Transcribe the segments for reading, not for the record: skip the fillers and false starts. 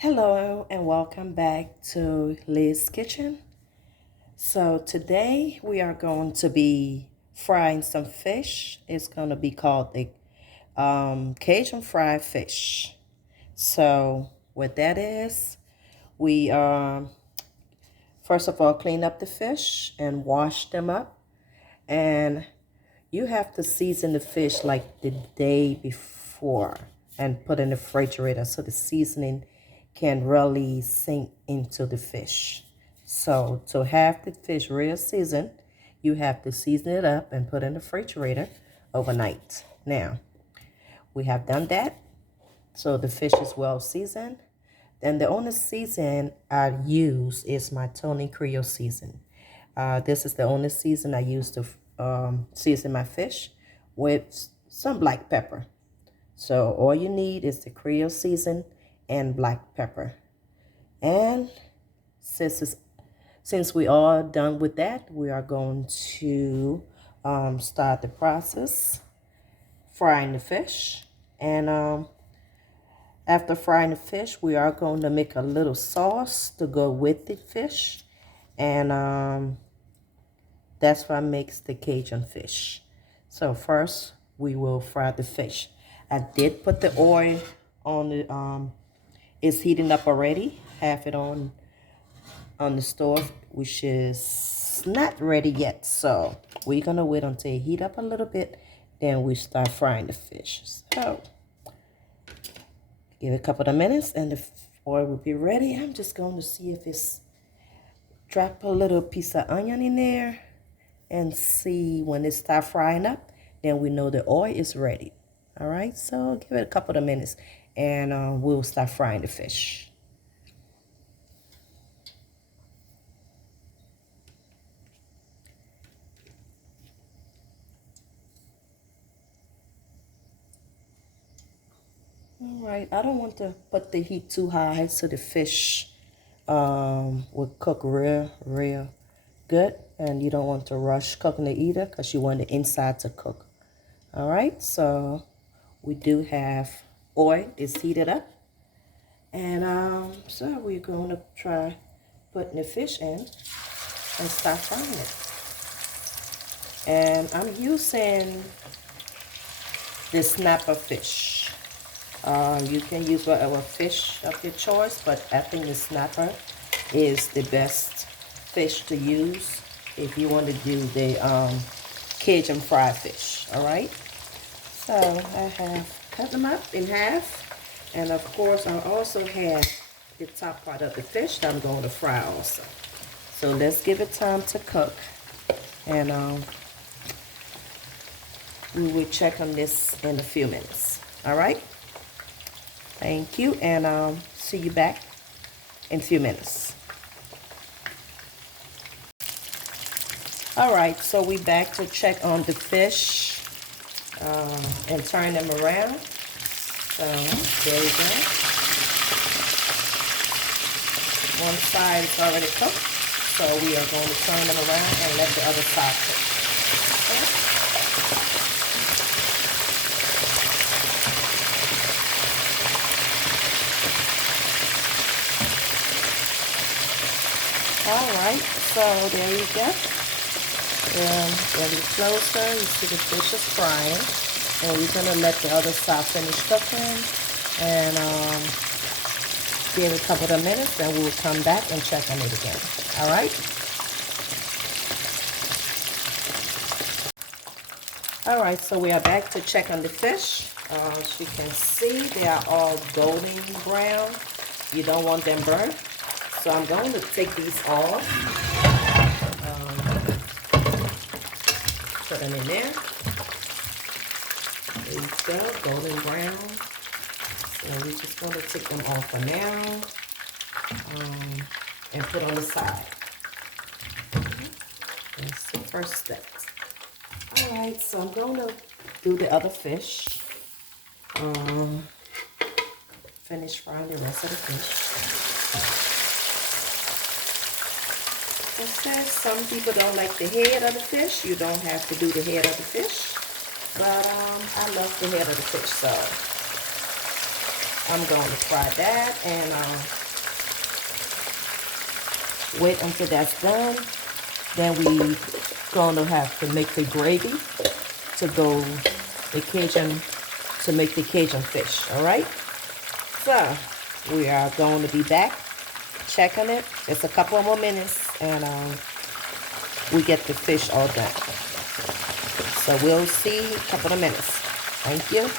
Hello and welcome back to Liz's Kitchen. So today we are going to be frying some fish. It's going to be called the Cajun Fry Fish. So what that is, we first of all clean up the fish and wash them up. And you have to season the fish like the day before and put in the refrigerator so the seasoning can really sink into the fish. So to have the fish real seasoned, you have to season it up and put in the refrigerator overnight. Now, we have done that. So the fish is well seasoned. Then the only season I use is my Tony Creole season. This is the only season I use to season my fish with some black pepper. So all you need is the Creole season and black pepper. And since we are done with that, we are going to start the process frying the fish. And after frying the fish, we are going to make a little sauce to go with the fish. And that's what makes the Cajun fish. So first, we will fry the fish. I did put the oil on the, it's heating up already. Have it on the stove, which is not ready yet. So we're gonna wait until it heat up a little bit. Then we start frying the fish. So give it a couple of minutes and the oil will be ready. I'm just going to see if it's drop a little piece of onion in there and see when it start frying up, then we know the oil is ready. All right, so give it a couple of minutes and we'll start frying the fish. All right, I don't want to put the heat too high so the fish will cook real good, and you don't want to rush cooking it either because you want the inside to cook. All right, so we do have oil is heated up, and so we're going to try putting the fish in and start frying it. And I'm using the snapper fish. You can use whatever fish of your choice, but I think the snapper is the best fish to use if you want to do the Cajun Fry Fish. All right, so I have cut them up in half, and of course I also have the top part of the fish that I'm going to fry also. So let's give it time to cook, and we will check on this in a few minutes. All right, thank you, and see you back in a few minutes. All right, so we back to check on the fish and turn them around. So there we go. One side is already cooked, so we are going to turn them around and let the other side cook. Okay. All right, so there you go. And a little closer, you see the fish is frying, and we're gonna let the other side finish cooking, and give it a couple of minutes, and we'll come back and check on it again. All right. All right, so we are back to check on the fish. As you can see, they are all golden brown. You don't want them burnt. So I'm going to take these off. Put them in there. There you go, golden brown. So we're just going to take them off for now and put on the side. That's the first step. All right, so I'm going to do the other fish. Finish frying the rest of the fish. Some people don't like the head of the fish. You don't have to do the head of the fish, but I love the head of the fish. So I'm going to fry that and wait until that's done. Then we gonna have to make the gravy to go the Cajun, to make the Cajun fish, all right? So we are going to be back checking it. It's a couple more minutes and we get the fish all done. So we'll see a couple of minutes. Thank you.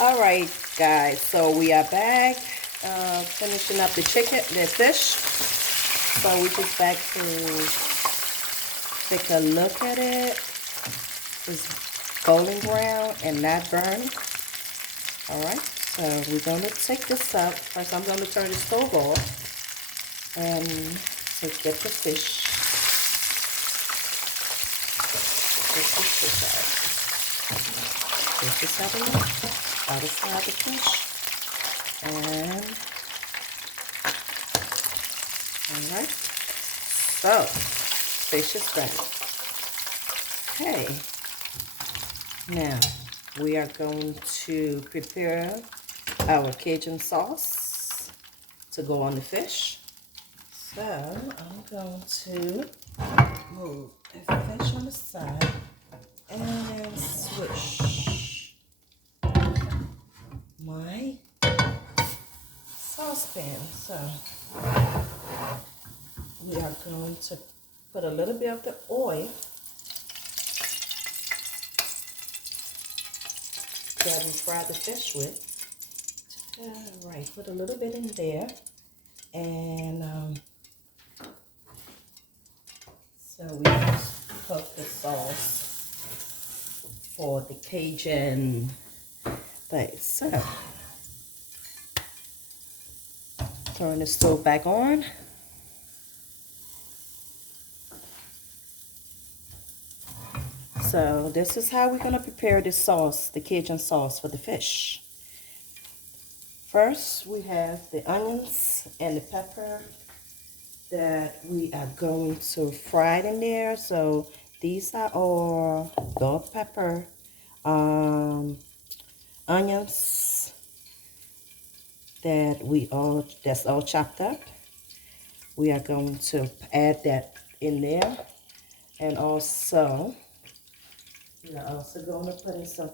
All right, guys, so we are back finishing up the fish. So we just back to take a look at it. It's golden brown and not burned. All right, so we're going to take this up. First, I'm going to turn the stove off and to get the fish. Get the fish out. This is how we satisfy the fish. And all right, so fish is done. Okay, now we are going to prepare our Cajun sauce to go on the fish. So I'm going to move the fish on the side and switch my saucepan. So we are going to put a little bit of the oil that we fry the fish with. All right, put a little bit in there, and so we just cook the sauce for the Cajun base. So turn the stove back on. So this is how we're gonna prepare this sauce, the Cajun sauce for the fish. First, we have the onions and the pepper that we are going to fry in there. So these are all bell pepper, onions that's all chopped up. We are going to add that in there, and also we are also going to put in some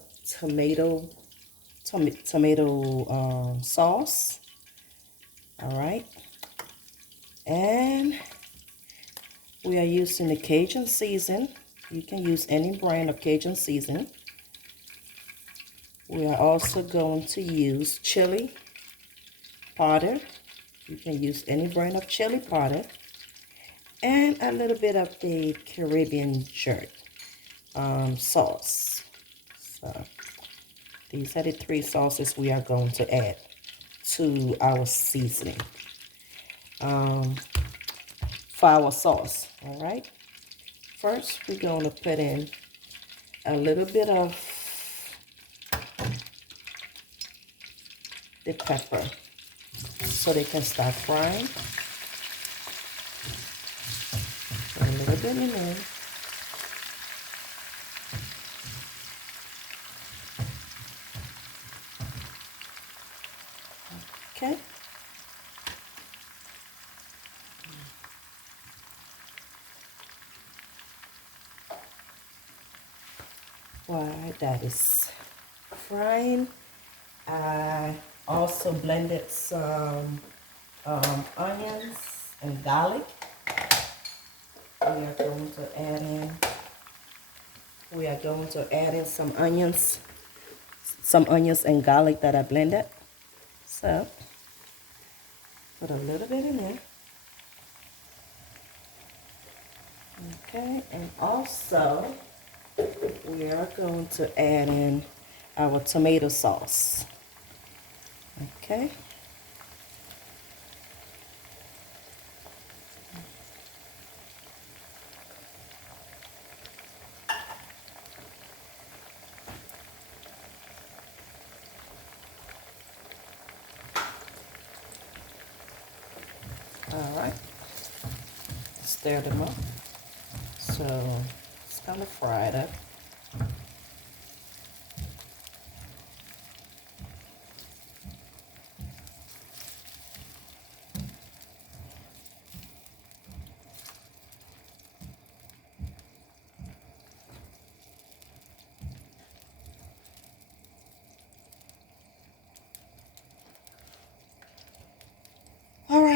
tomato sauce. All right, and we are using the Cajun season. You can use any brand of Cajun season. We are also going to use chili powder. You can use any brand of chili powder, and a little bit of the Caribbean jerk sauce. So these are the three sauces we are going to add to our seasoning for our sauce. All right, first we're going to put in a little bit of the pepper so they can start frying. A little bit in there. Okay. While that is frying, I also blended some onions and garlic. We are going to add in some onions and garlic that I blended. So put a little bit in there. Okay, and also we are going to add in our tomato sauce. Okay. All right. Stir them up. So it's kind of fried up.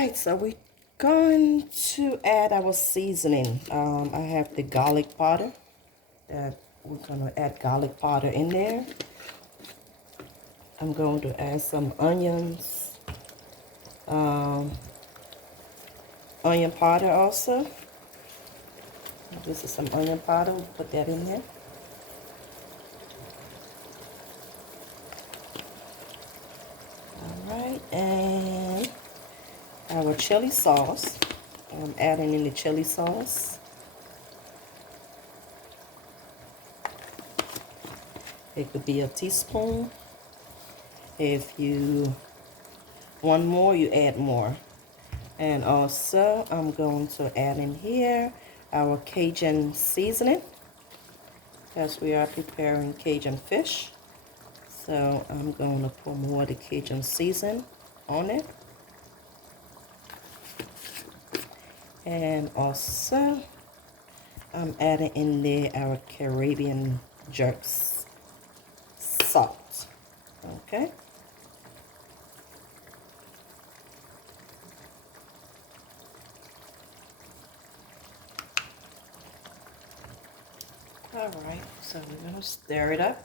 right, so we're going to add our seasoning. I have the garlic powder. We're going to add garlic powder in there. I'm going to add some onions, onion powder also. This is some onion powder. We'll put that in there. All right, and our chili sauce. I'm adding in the chili sauce. It could be a teaspoon. If you want more, you add more. And also, I'm going to add in here our Cajun seasoning, because we are preparing Cajun fish. So I'm going to put more of the Cajun season on it. And also, I'm adding in there our Caribbean jerks salt. Okay. All right, so we're going to stir it up.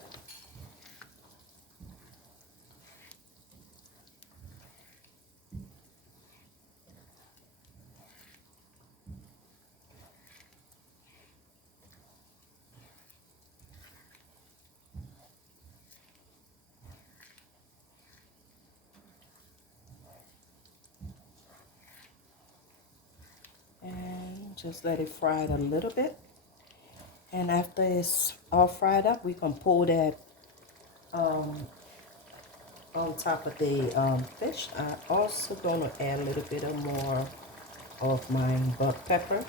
And just let it fry it a little bit. And after it's all fried up, we can pull that on top of the fish. I'm also going to add a little bit of more of my black pepper.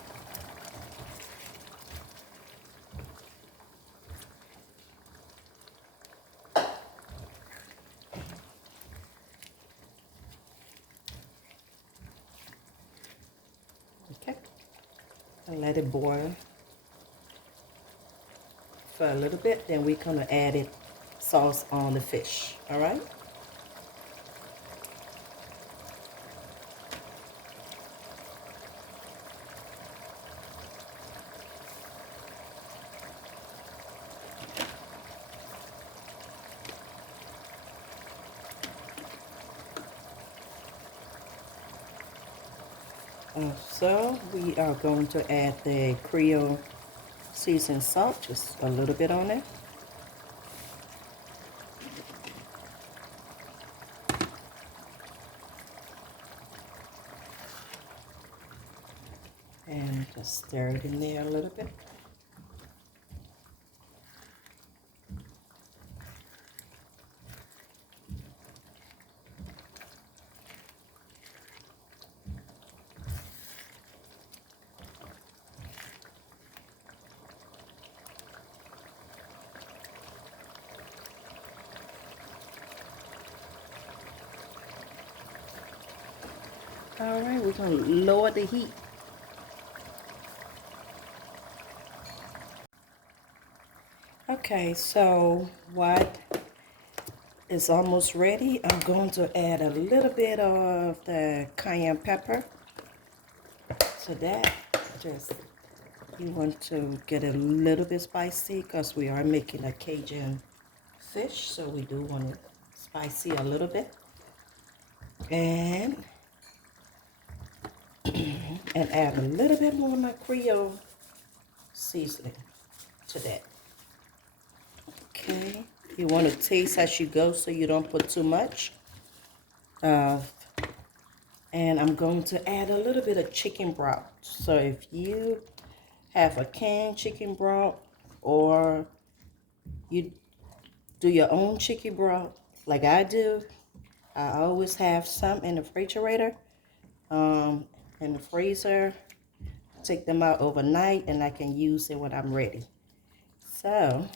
Okay, and let it boil for a little bit. Then we're going to add it sauce on the fish. All right. So we are going to add the Creole seasoned salt, just a little bit on it. And just stir it in there a little bit. All right, we're going to lower the heat. Okay, so what is almost ready, I'm going to add a little bit of the cayenne pepper to that. Just, you want to get a little bit spicy because we are making a Cajun fish, so we do want it spicy a little bit. And and add a little bit more of my Creole seasoning to that. Okay, you want to taste as you go so you don't put too much. And I'm going to add a little bit of chicken broth. So if you have a canned chicken broth or you do your own chicken broth like I do, I always have some in the refrigerator, in the freezer. Take them out overnight and I can use it when I'm ready. So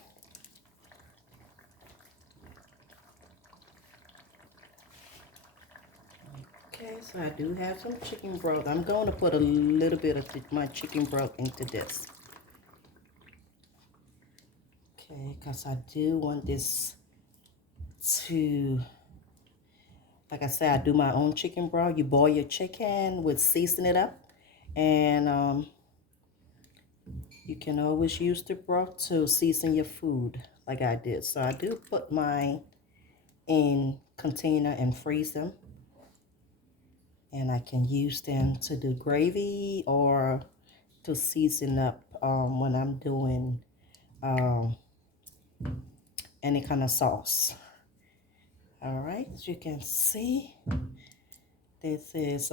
okay, so I do have some chicken broth. I'm going to put a little bit of my chicken broth into this. Okay, because I do want this to Like I said, I do my own chicken broth. You boil your chicken with season it up. And you can always use the broth to season your food like I did. So I do put mine in container and freeze them. And I can use them to do gravy or to season up when I'm doing any kind of sauce. All right, as you can see, this is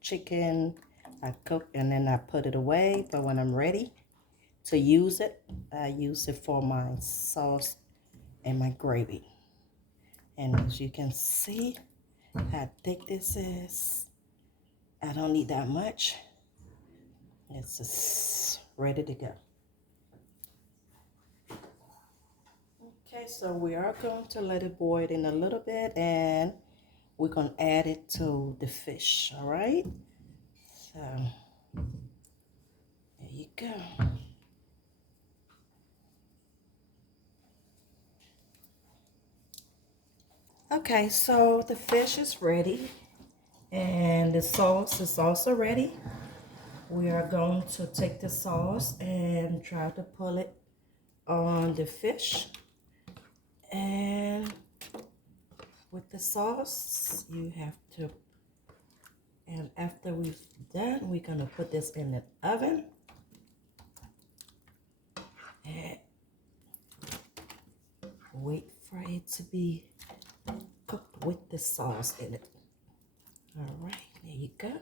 chicken I cook and then I put it away. But when I'm ready to use it, I use it for my sauce and my gravy. And as you can see how thick this is, I don't need that much. It's just ready to go. Okay, so we are going to let it boil in a little bit and we're going to add it to the fish, all right? So, there you go. Okay, so the fish is ready and the sauce is also ready. We are going to take the sauce and try to pull it on the fish. And with the sauce, you have to, and after we've done, we're gonna put this in the oven. And wait for it to be cooked with the sauce in it. All right, there you go.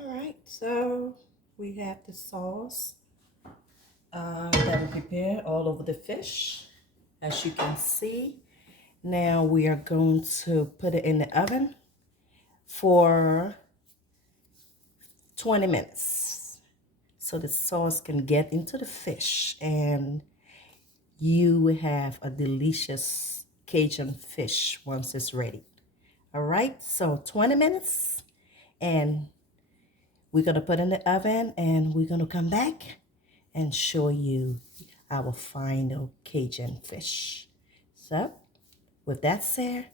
All right, so we have the sauce that we prepared all over the fish, as you can see. Now we are going to put it in the oven for 20 minutes so the sauce can get into the fish and you will have a delicious Cajun fish once it's ready. All right, so 20 minutes and we're gonna put in the oven and we're gonna come back and show you our final Cajun fish. So with that said,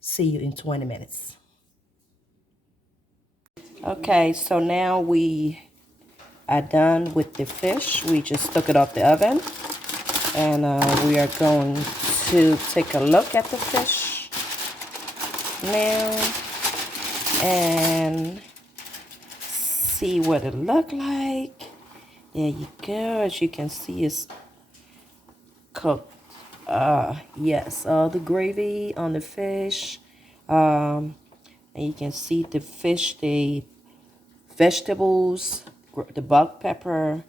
see you in 20 minutes. Okay, so now we are done with the fish. We just took it off the oven and we are going to take a look at the fish now and see what it looked like. There you go. As you can see, it's cooked. Yes, all the gravy on the fish. And you can see the fish, the vegetables, the bug pepper.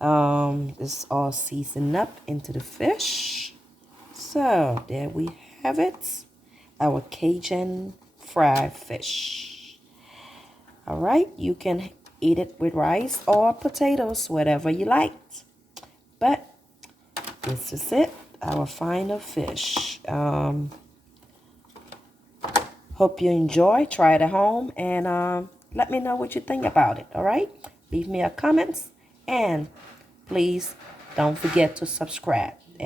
It's all seasoned up into the fish. So there we have it, our Cajun fried fish. All right, you can eat it with rice or potatoes, whatever you like. But this is it, our final fish. Hope you enjoy. Try it at home and let me know what you think about it. All right, leave me a comment and please don't forget to subscribe.